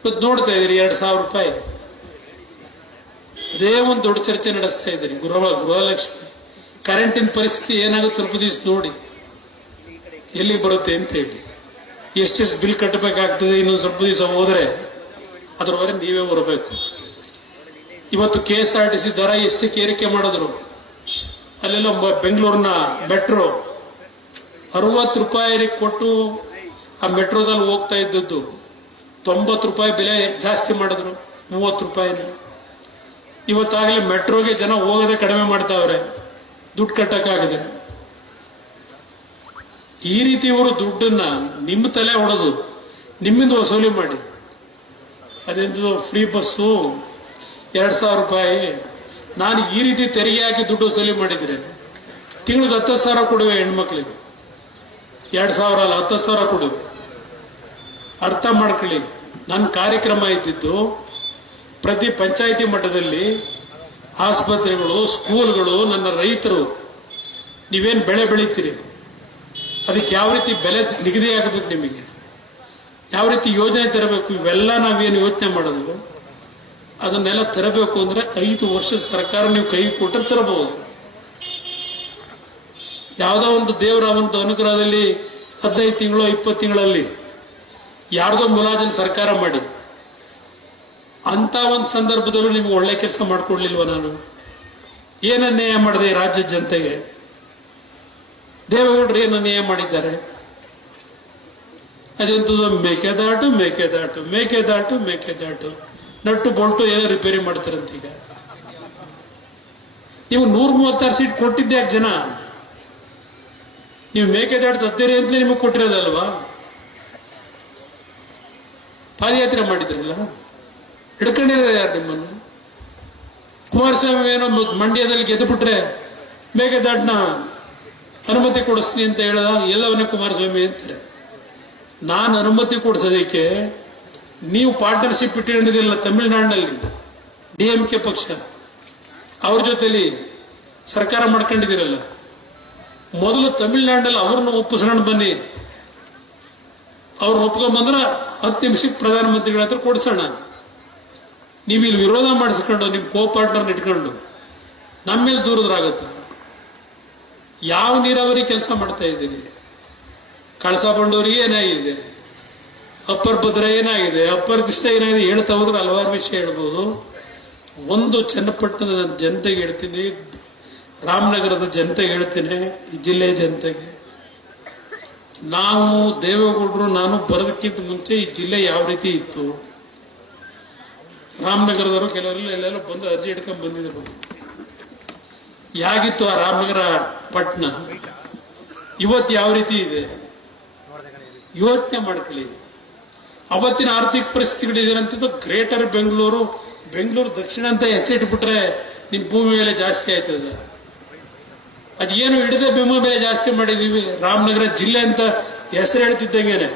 ಇವತ್ತು ನೋಡ್ತಾ ಇದ್ದೀರಿ 2,000 ರೂಪಾಯಿ. ಅದೇ ಒಂದು ದೊಡ್ಡ ಚರ್ಚೆ ನಡೆಸ್ತಾ ಇದ್ದೀರಿ. ಗೃಹಲಕ್ಷ್ಮಿ ಕರೆಂಟಿನ ಪರಿಸ್ಥಿತಿ ಏನಾಗುತ್ತೆ ಸ್ವಲ್ಪ ದಿವಸ ನೋಡಿ ಎಲ್ಲಿ ಬರುತ್ತೆ ಅಂತ ಹೇಳಿ. ಎಷ್ಟೆಷ್ಟು ಬಿಲ್ ಕಟ್ಟಬೇಕಾಗ್ತದೆ ಇನ್ನೊಂದು ಸ್ವಲ್ಪ ದಿವಸ ಹೋದ್ರೆ ಅದರವರೆಗೆ ನೀವೇ ಬರಬೇಕು. ಇವತ್ತು KSRTC ದರ ಎಷ್ಟಕ್ಕೆ ಏರಿಕೆ ಮಾಡಿದ್ರು. ಅಲ್ಲೆಲ್ಲ ಬೆಂಗಳೂರಿನ ಮೆಟ್ರೋ 60 ರೂಪಾಯಿ ಕೊಟ್ಟು ಆ ಮೆಟ್ರೋದಲ್ಲಿ ಹೋಗ್ತಾ ಇದ್ದದ್ದು 90 ರೂಪಾಯಿ ಬೆಲೆ ಜಾಸ್ತಿ ಮಾಡಿದ್ರು, 30 ರೂಪಾಯಿನ. ಇವತ್ತಾಗಲೇ ಮೆಟ್ರೋಗೆ ಜನ ಹೋಗದೆ ಕಡಿಮೆ ಮಾಡ್ತಾವ್ರೆ, ದುಡ್ಡು ಕಟ್ಟಕ್ಕಾಗದೆ. ಈ ರೀತಿ ಇವರು ದುಡ್ಡನ್ನ ನಿಮ್ಮ ತಲೆ ಹೊಡೆದು ನಿಮ್ಮಿಂದ ವಸೂಲಿ ಮಾಡಿ. ಅದೇನು ಫ್ರೀ ಬಸ್ಸು 2,000 ರೂಪಾಯಿ. ನಾನು ಈ ರೀತಿ ತೆರಿಗೆ ಹಾಕಿ ದುಡ್ಡು ವಸೂಲಿ ಮಾಡಿದ್ರೆ ತಿಂಗಳಿಗೆ 10,000 ಕೊಡುವೆ ಹೆಣ್ಮಕ್ಳಿಗೆ. 2,000 ಅಲ್ಲ, 10,000 ಕೊಡುವೆ. ಅರ್ಥ ಮಾಡ್ಕೊಳ್ಳಿ. ನನ್ನ ಕಾರ್ಯಕ್ರಮ ಇದ್ದಿದ್ದು ಪ್ರತಿ ಪಂಚಾಯಿತಿ ಮಟ್ಟದಲ್ಲಿ ಆಸ್ಪತ್ರೆಗಳು, ಸ್ಕೂಲ್ಗಳು, ನನ್ನ ರೈತರು, ನೀವೇನು ಬೆಳೆ ಬೆಳೀತೀರಿ ಅದಕ್ಕೆ ಯಾವ ರೀತಿ ಬೆಲೆ ನಿಗದಿ ಆಗಬೇಕು, ನಿಮಗೆ ಯಾವ ರೀತಿ ಯೋಜನೆ ತರಬೇಕು, ಇವೆಲ್ಲ ನಾವೇನು ಯೋಚನೆ ಮಾಡೋದು ಅದನ್ನೆಲ್ಲ ತರಬೇಕು ಅಂದ್ರೆ 5 ವರ್ಷದ ಸರ್ಕಾರ ನೀವು ಕೈ ಕೊಟ್ಟರೆ ತರಬಹುದು. ಯಾವುದೋ ಒಂದು ದೇವರ ಒಂದು ಅನುಗ್ರಹದಲ್ಲಿ 15 ತಿಂಗಳು 20 ತಿಂಗಳಲ್ಲಿ ಯಾರ್ದೋ ಮುಲಾಜಲ್ಲಿ ಸರ್ಕಾರ ಮಾಡಿ ಅಂತ ಒಂದು ಸಂದರ್ಭದಲ್ಲೂ ನಿಮ್ಗೆ ಒಳ್ಳೆ ಕೆಲಸ ಮಾಡ್ಕೊಡ್ಲಿಲ್ವ? ನಾನು ಏನ ಅನ್ಯಾಯ ಮಾಡಿದೆ ರಾಜ್ಯದ ಜನತೆಗೆ? ದೇವೇಗೌಡರು ಏನು ಅನ್ಯಾಯ ಮಾಡಿದ್ದಾರೆ? ಅದೆಂತದ್ದು ಮೇಕೆದಾಟು ಮೇಕೆದಾಟು ಮೇಕೆದಾಟು ಮೇಕೆದಾಟು ನಟ್ಟು ಬೋಲ್ಟು ಏನೋ ರಿಪೇರಿ ಮಾಡ್ತಾರಂತೀಗ. ನೀವು 136 ಸೀಟ್ ಕೊಟ್ಟಿದ್ದೆ ಯಾಕೆ ಜನ? ನೀವು ಮೇಕೆದಾಟು ತತ್ತೀರಿ ಅಂತಲೇ ನಿಮಗೆ ಕೊಟ್ಟಿರೋದಲ್ವಾ? ಪಾದಯಾತ್ರೆ ಮಾಡಿದ್ರಲ್ಲ, ಹಿಡ್ಕೊಂಡಿರೋದು ಯಾರು ನಿಮ್ಮನ್ನು? ಕುಮಾರಸ್ವಾಮಿ ಏನೋ ಮಂಡ್ಯದಲ್ಲಿ ಗೆದ್ದುಬಿಟ್ರೆ ಮೇಕೆದಾಟನ ಅನುಮತಿ ಕೊಡಿಸ್ತೀನಿ ಅಂತ ಹೇಳದ ಎಲ್ಲವನ್ನೇ ಕುಮಾರಸ್ವಾಮಿ ಅಂತಾರೆ. ನಾನು ಅನುಮತಿ ಕೊಡಿಸೋದಕ್ಕೆ ನೀವು ಪಾರ್ಟ್ನರ್ಶಿಪ್ ಇಟ್ಕೊಂಡಿದ್ದಿಲ್ಲ ತಮಿಳುನಾಡಿನಲ್ಲಿ DMK ಪಕ್ಷ, ಅವ್ರ ಜೊತೆಲಿ ಸರ್ಕಾರ ಮಾಡ್ಕೊಂಡಿದ್ದೀರಲ್ಲ. ಮೊದಲು ತಮಿಳುನಾಡಿನಲ್ಲಿ ಅವ್ರನ್ನ ಒಪ್ಪಿಸ್ಕೊಂಡು ಬನ್ನಿ, ಅವ್ರನ್ನ ಒಪ್ಕೊಂಡ್ಬಂದ್ರೆ 10 ನಿಮಿಷಕ್ಕೆ ಪ್ರಧಾನಮಂತ್ರಿಗಳ ಹತ್ರ ಕೊಡಿಸೋಣ. ನೀವು ಇಲ್ಲಿ ವಿರೋಧ ಮಾಡಿಸ್ಕೊಂಡು ನಿಮ್ಮ ಪಾರ್ಟ್ನರ್ನ ಇಟ್ಕೊಂಡು ನಮ್ಮ ಮೇಲೆ ದೂರದ್ರಾಗತ್ತ. ಯಾವ ನೀರಾವರಿ ಕೆಲಸ ಮಾಡ್ತಾ ಇದ್ದೀರಿ? ಕಳಸಾ ಬಂಡೂರಿಗೆ ಏನಾಗಿದೆ, ಅಪ್ಪರ್ ಭದ್ರ ಏನಾಗಿದೆ, ಅಪ್ಪರ್ ಕೃಷ್ಣ ಏನಾಗಿದೆ, ಹೇಳ್ತಾ ಹೋದ್ರೆ ಹಲವಾರು ವಿಷಯ ಹೇಳ್ಬೋದು. ಒಂದು ಚನ್ನಪಟ್ಟಣದ ಜನತೆಗೆ ಹೇಳ್ತೀನಿ, ರಾಮನಗರದ ಜನತೆಗೆ ಹೇಳ್ತೀನಿ, ಈ ಜಿಲ್ಲೆಯ ಜನತೆಗೆ, ನಾವು ದೇವೇಗೌಡರು ನಾನು ಬರೋದಕ್ಕಿಂತ ಮುಂಚೆ ಈ ಜಿಲ್ಲೆ ಯಾವ ರೀತಿ ಇತ್ತು, ರಾಮನಗರದವರು ಕೆಲವರೆಲ್ಲ ಎಲ್ಲೆಲ್ಲ ಬಂದು ಅರ್ಜಿ ಇಟ್ಕೊಂಡ್ ಬಂದಿದ್ರು. ಯಾಗಿತ್ತು ಆ ರಾಮನಗರ ಪಟ್ಟಣ, ಇವತ್ತು ಯಾವ ರೀತಿ ಇದೆ ಯೋಚನೆ ಮಾಡ್ಕೊಳ್ಳಿ. ಅವತ್ತಿನ ಆರ್ಥಿಕ ಪರಿಸ್ಥಿತಿಗಳಿದೆ. ಗ್ರೇಟರ್ ಬೆಂಗಳೂರು, ಬೆಂಗಳೂರು ದಕ್ಷಿಣ ಅಂತ ಹೆಸರಿಟ್ಬಿಟ್ರೆ ನಿಮ್ ಭೂಮಿ ಬೆಲೆ ಜಾಸ್ತಿ ಆಯ್ತದ. ಅದೇನು ಹಿಡಿದ ಭೂಮಿ ಬೆಲೆ ಜಾಸ್ತಿ ಮಾಡಿದೀವಿ. ರಾಮನಗರ ಜಿಲ್ಲೆ ಅಂತ ಹೆಸರು ಹೇಳ್ತಿದ್ದಂಗೆನೆ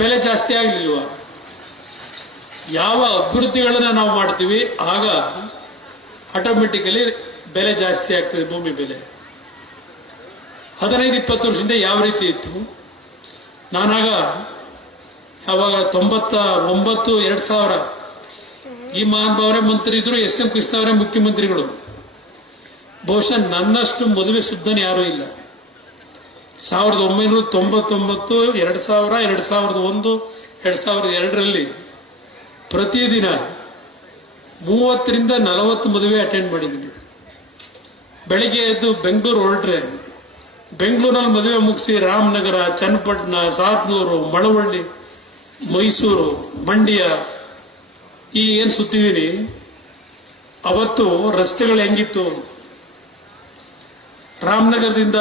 ಬೆಲೆ ಜಾಸ್ತಿ ಆಗ್ಲಿಲ್ವಾ? ಯಾವ ಅಭಿವೃದ್ಧಿಗಳನ್ನ ನಾವು ಮಾಡ್ತೀವಿ ಆಗ ಆಟೋಮೆಟಿಕಲಿ ಬೆಲೆ ಜಾಸ್ತಿ ಆಗ್ತದೆ, ಭೂಮಿ ಬೆಲೆ. 15-20 ವರ್ಷದಿಂದ ಯಾವ ರೀತಿ ಇತ್ತು? ನಾನಾಗ ಯಾವಾಗ 99, 2000 ಈ ಮಹಾನುಭಾವರೇ ಮಂತ್ರಿ ಇದ್ರು, SM ಕೃಷ್ಣ ಅವರೇ ಮುಖ್ಯಮಂತ್ರಿಗಳು. ಬಹುಶಃ ನನ್ನಷ್ಟು ಮದುವೆ ಸುದ್ದನೆ ಯಾರೂ ಇಲ್ಲ. 1999, 2000, 2001, 2002ರಲ್ಲಿ ಪ್ರತಿದಿನ 30ರಿಂದ 40 ಮದುವೆ ಅಟೆಂಡ್ ಮಾಡಿದ್ದೀನಿ. ಬೆಳಿಗ್ಗೆ ಎದ್ದು ಬೆಂಗಳೂರು ಹೊರಟ್ರೆ ಬೆಂಗಳೂರಲ್ಲಿ ಮದುವೆ ಮುಗಿಸಿ ರಾಮನಗರ, ಚನ್ನಪಟ್ಟಣ, ಸಾತ್ನೂರು, ಮಳವಳ್ಳಿ, ಮೈಸೂರು, ಮಂಡ್ಯ ಈ ಏನ್ ಸುತ್ತಿದ್ದೀನಿ. ಅವತ್ತು ರಸ್ತೆಗಳು ಹೆಂಗಿತ್ತು, ರಾಮನಗರದಿಂದ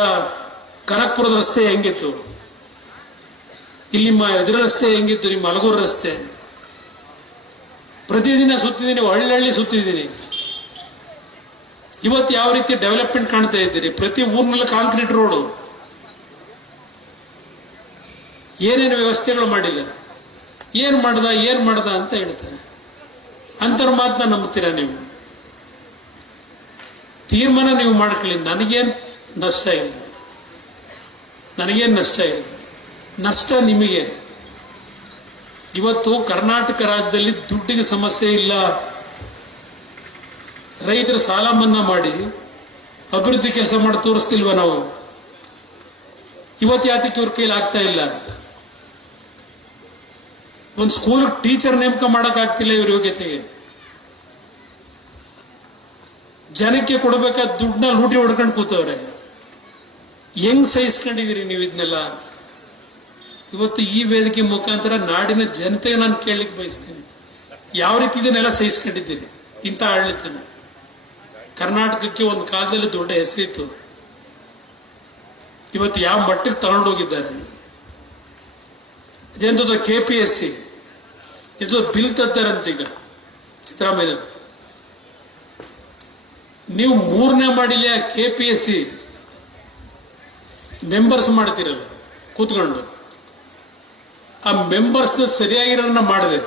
ಕನಕಪುರದ ರಸ್ತೆ ಹೆಂಗಿತ್ತು, ಇಲ್ಲಿ ನಿಮ್ಮ ಎದುರ ರಸ್ತೆ ಹೆಂಗಿತ್ತು, ನಿಮ್ಮ ಹಲಗೂರು ರಸ್ತೆ. ಪ್ರತಿದಿನ ಸುತ್ತಿದ್ದೀನಿ, ಹಳ್ಳಿ ಸುತ್ತಿದ್ದೀನಿ. ಇವತ್ತು ಯಾವ ರೀತಿ ಡೆವಲಪ್ಮೆಂಟ್ ಕಾಣ್ತಾ ಇದ್ದೀರಿ? ಪ್ರತಿ ಊರಿನಲ್ಲಿ ಕಾಂಕ್ರೀಟ್ ರೋಡು, ಏನೇನು ವ್ಯವಸ್ಥೆಗಳು ಮಾಡಿಲ್ಲ. ಏನ್ ಮಾಡ್ದ ಅಂತ ಹೇಳ್ತಾರೆ. ಅಂತರ ಮಾತನ್ನ ನಂಬ್ತೀರಾ ನೀವು? ತೀರ್ಮಾನ ನೀವು ಮಾಡ್ಕೊಳ್ಳಿ. ನನಗೇನು ನಷ್ಟ ಇಲ್ಲ, ನಷ್ಟ ನಿಮಗೆ. ಇವತ್ತು ಕರ್ನಾಟಕ ರಾಜ್ಯದಲ್ಲಿ ದುಡ್ಡಿಗೆ ಸಮಸ್ಯೆ ಇಲ್ಲ. ರೈತರ ಸಾಲ ಮನ್ನಾ ಮಾಡಿ ಅಭಿವೃದ್ಧಿ ಕೆಲಸ ಮಾಡಿ ತೋರಿಸ್ತಿಲ್ವ ನಾವು? ಇವತ್ತು ಯಾತಕ್ಕೆ ಇವ್ರ ಕೈಲಿ ಆಗ್ತಾ ಇಲ್ಲ? ಒಂದು ಸ್ಕೂಲ್ ಟೀಚರ್ ನೇಮಕ ಮಾಡಕ್ ಆಗ್ತಿಲ್ಲ ಇವ್ರ ಯೋಗ್ಯತೆಗೆ. ಜನಕ್ಕೆ ಕೊಡಬೇಕಾದ ದುಡ್ಡನ್ನ ಲೂಟಿ ಹೊಡ್ಕೊಂಡು ಕೂತವ್ರೆ. ಹೆಂಗ್ ಸಹಿಸ್ಕೊಂಡಿದ್ದೀರಿ ನೀವು ಇದನ್ನೆಲ್ಲ? ಇವತ್ತು ಈ ವೇದಿಕೆ ಮುಖಾಂತರ ನಾಡಿನ ಜನತೆಗೆ ನಾನು ಕೇಳಲಿಕ್ಕೆ ಬಯಸ್ತೇನೆ, ಯಾವ ರೀತಿ ಇದನ್ನೆಲ್ಲ ಸಹಿಸ್ಕೊಂಡಿದ್ದೀರಿ? ಇಂಥ ಆಡಳಿತನ ಕರ್ನಾಟಕಕ್ಕೆ ಒಂದು ಕಾಲದಲ್ಲಿ ದೊಡ್ಡ ಹೆಸರಿತ್ತು, ಇವತ್ತು ಯಾವ ಮಟ್ಟಕ್ಕೆ ತಗೊಂಡೋಗಿದ್ದಾರೆ? ಇದೆಂಥದ್ದು KPSC ಇದು ಬಿಲ್ ತತ್ತಾರಂತೀಗ ಸಿದ್ದರಾಮಯ್ಯ. ನೀವು 3ನೇ ಮಾಡಿಲ್ಲ KPSC ಮೆಂಬರ್ಸ್ ಮಾಡ್ತಿರಲ್ಲ ಕೂತ್ಕೊಂಡು, ಆ ಮೆಂಬರ್ಸ್ ಸರಿಯಾಗಿರೋನ್ನ ಮಾಡಿದೆ.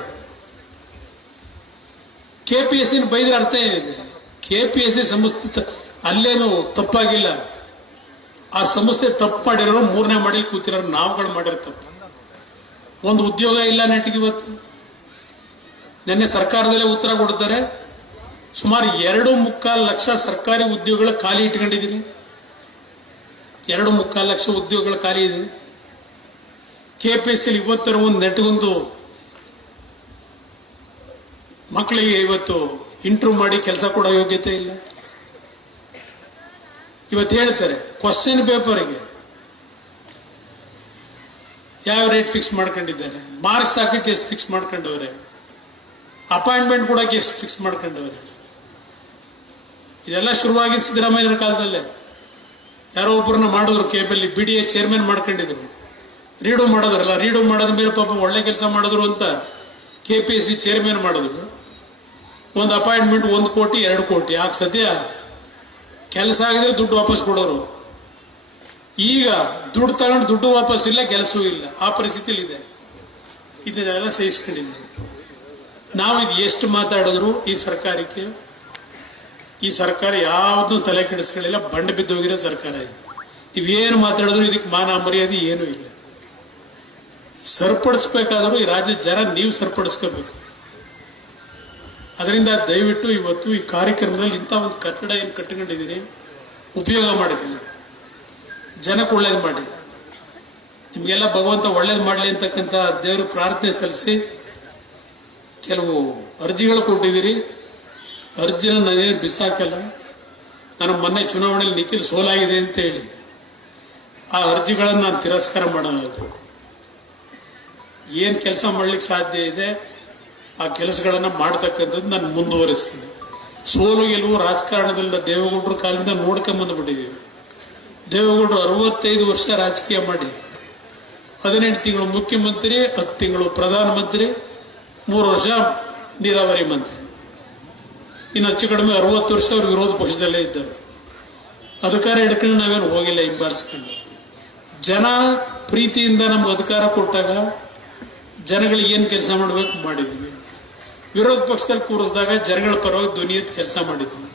KPSC ಬೈದ್ರೆ ಅರ್ಥ ಏನಿದೆ? KPSC ಸಂಸ್ಥೆ ಅಲ್ಲೇನು ತಪ್ಪಾಗಿಲ್ಲ, ಆ ಸಂಸ್ಥೆ ತಪ್ಪು ಮಾಡಿರೋರು 3ನೇ ಮಾಡಿ ಕೂತಿರೋರು ನಾವುಗಳು ಮಾಡಿರೋ ತಪ್ಪು. ಒಂದು ಉದ್ಯೋಗ ಇಲ್ಲ ನೆಟ್ಟಿಗೆ. ಇವತ್ತು ನಿನ್ನೆ ಸರ್ಕಾರದಲ್ಲೇ ಉತ್ತರ ಕೊಡ್ತಾರೆ, ಸುಮಾರು 2.25 ಲಕ್ಷ ಸರ್ಕಾರಿ ಉದ್ಯೋಗಗಳ ಖಾಲಿ ಇಟ್ಕೊಂಡಿದ್ದೀರಿ. 2.25 ಲಕ್ಷ ಉದ್ಯೋಗಗಳ ಖಾಲಿ ಇದೆ. KPSC ಇವತ್ತರ ಒಂದು ನೆಟ್ಗೊಂದು ಮಕ್ಕಳಿಗೆ ಇವತ್ತು ಇಂಟರ್ವ್ಯೂ ಮಾಡಿ ಕೆಲಸ ಕೊಡೋ ಯೋಗ್ಯತೆ ಇಲ್ಲ. ಇವತ್ತು ಹೇಳ್ತಾರೆ ಕ್ವಶನ್ ಪೇಪರ್ಗೆ ಯಾವ ರೇಟ್ ಫಿಕ್ಸ್ ಮಾಡ್ಕೊಂಡಿದ್ದಾರೆ, ಮಾರ್ಕ್ಸ್ ಹಾಕಕ್ಕೆ ಎಷ್ಟು ಫಿಕ್ಸ್ ಮಾಡ್ಕೊಂಡವ್ರೆ, ಅಪಾಯಿಂಟ್ಮೆಂಟ್ ಕೊಡಕ್ಕೆ ಎಷ್ಟು ಫಿಕ್ಸ್ ಮಾಡ್ಕೊಂಡವ್ರೆ. ಇದೆಲ್ಲ ಶುರುವಾಗಿದ್ದು ಸಿದ್ದರಾಮಯ್ಯರ ಕಾಲದಲ್ಲೇ. ಯಾರೋ ಒಬ್ಬರನ್ನ ಮಾಡಿದ್ರು, ಕೇಬಲ್ಲಿ BDA ಚೇರ್ಮನ್ ಮಾಡ್ಕೊಂಡಿದ್ರು, ರೀಡು ಮಾಡೋದ್ರಲ್ಲ, ರೀಡು ಮಾಡೋದ ಮೇಲೆ ಪಾಪ ಒಳ್ಳೆ ಕೆಲಸ ಮಾಡಿದ್ರು ಅಂತ KPSC ಚೇರ್ಮನ್ ಮಾಡಿದ್ರು. ಒಂದು ಅಪಾಯಿಂಟ್ಮೆಂಟ್ 1 ಕೋಟಿ 2 ಕೋಟಿ. ಆಗ ಸದ್ಯ ಕೆಲಸ ಆಗಿದ್ರೆ ದುಡ್ಡು ವಾಪಸ್ ಕೊಡೋರು. ಈಗ ದುಡ್ಡು ತಗೊಂಡು ದುಡ್ಡು ವಾಪಸ್ ಇಲ್ಲ, ಕೆಲಸವೂ ಇಲ್ಲ, ಆ ಪರಿಸ್ಥಿತಿಲಿ ಇದೆ. ಇದನ್ನೆಲ್ಲ ಸಹಿಸ್ಕೊಂಡಿದ್ದೀವಿ ನಾವು. ಇದು ಎಷ್ಟು ಮಾತಾಡಿದ್ರು ಈ ಸರ್ಕಾರ ಯಾವ್ದು ತಲೆ ಕೆಡಿಸ್ಕೊಳ್ಳಿಲ್ಲ, ಬಂಡೆ ಬಿದ್ದೋಗಿರೋ ಸರ್ಕಾರ ಇದು. ನೀವೇನು ಮಾತಾಡಿದ್ರು ಇದಕ್ಕೆ ಮಾನ ಮರ್ಯಾದೆ ಏನೂ ಇಲ್ಲ. ಸರಿಪಡಿಸ್ಬೇಕಾದ್ರೂ ಈ ರಾಜ್ಯದ ಜನ ನೀವು ಸರಿಪಡಿಸ್ಕೋಬೇಕು. ಅದರಿಂದ ದಯವಿಟ್ಟು ಇವತ್ತು ಈ ಕಾರ್ಯಕ್ರಮದಲ್ಲಿ ಇಂಥ ಒಂದು ಕಟ್ಟಡ ಏನು ಕಟ್ಟಿಕೊಂಡಿದ್ದೀರಿ, ಉಪಯೋಗ ಮಾಡಿಕೊಳ್ಳಿ, ಜನಕ್ಕೆ ಒಳ್ಳೇದು ಮಾಡಿ. ನಿಮಗೆಲ್ಲ ಭಗವಂತ ಒಳ್ಳೇದು ಮಾಡಲಿ ಅಂತಕ್ಕಂಥ ದೇವರು ಪ್ರಾರ್ಥನೆ ಸಲ್ಲಿಸಿ ಕೆಲವು ಅರ್ಜಿಗಳು ಕೊಟ್ಟಿದ್ದೀರಿ. ಅರ್ಜಿನ ನಾನೇನು ಬಿಸಾಕಲ್ಲ. ನಾನು ಮೊನ್ನೆ ಚುನಾವಣೆಯಲ್ಲಿ ನಿಖಿಲ್ ಸೋಲಾಗಿದೆ ಅಂತ ಹೇಳಿ ಆ ಅರ್ಜಿಗಳನ್ನು ನಾನು ತಿರಸ್ಕಾರ ಮಾಡೋದು. ಏನು ಕೆಲಸ ಮಾಡ್ಲಿಕ್ಕೆ ಸಾಧ್ಯ ಇದೆ ಆ ಕೆಲಸಗಳನ್ನು ಮಾಡ್ತಕ್ಕಂಥದ್ದು ನಾನು ಮುಂದುವರಿಸ್ತೀನಿ. ಸೋಲು ಗೆಲುವು ರಾಜಕಾರಣದಲ್ಲಿ ದೇವೇಗೌಡರ ಕಾಲದಿಂದ ನೋಡ್ಕೊಂಬಂದ್ಬಿಟ್ಟಿದ್ದೀವಿ. ದೇವೇಗೌಡರು 65 ವರ್ಷ ರಾಜಕೀಯ ಮಾಡಿ 18 ತಿಂಗಳು ಮುಖ್ಯಮಂತ್ರಿ, 10 ತಿಂಗಳು ಪ್ರಧಾನಮಂತ್ರಿ, 3 ವರ್ಷ ನೀರಾವರಿ ಮಂತ್ರಿ. ಇನ್ನು ಹೆಚ್ಚು ಕಡಿಮೆ 60 ವರ್ಷ ಅವರು ವಿರೋಧ ಪಕ್ಷದಲ್ಲೇ ಇದ್ದರು. ಅಧಿಕಾರ ಹಿಡ್ಕೊಂಡು ನಾವೇನು ಹೋಗಿಲ್ಲ ಹಿಂಬಾಲಿಸ್ಕೊಂಡು. ಜನ ಪ್ರೀತಿಯಿಂದ ನಮ್ಗೆ ಅಧಿಕಾರ ಕೊಟ್ಟಾಗ ಜನಗಳಿಗೆ ಏನು ಕೆಲಸ ಮಾಡಬೇಕು ಮಾಡಿದ್ವಿ. ವಿರೋಧ ಪಕ್ಷದಲ್ಲಿ ಕೂರಿಸಿದಾಗ ಜನಗಳ ಪರವಾಗಿ ಧ್ವನಿ ಎತ್ತಿ ಕೆಲಸ ಮಾಡಿದ್ವಿ.